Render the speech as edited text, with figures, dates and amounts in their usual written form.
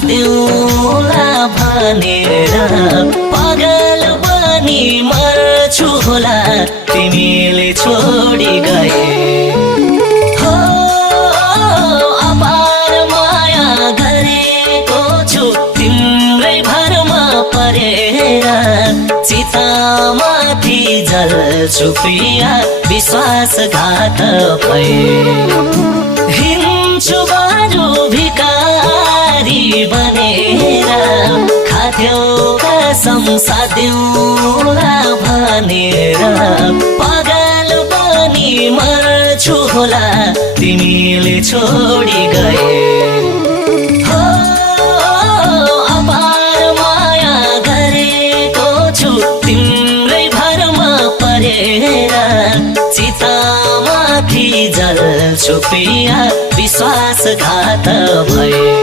दिउँला भनेर पागल बनी मर्छु होला तिमीले छोडी गए हो अपार माया गरेको छु तिम्रै भरमा परेर चितामाथि जल्छु प्रिया विश्वासघात भए हिँड्छु बाजु भिकारी बनेर खाथ्यौ कसम साथ्यौला भनेर पागल बनी मर्छु होला तिमीले छोडी गए हो अपार माया गरेको छु तिम्रै भरमा परेर चितामाथि जल्छु प्रिया विश्वासघात भए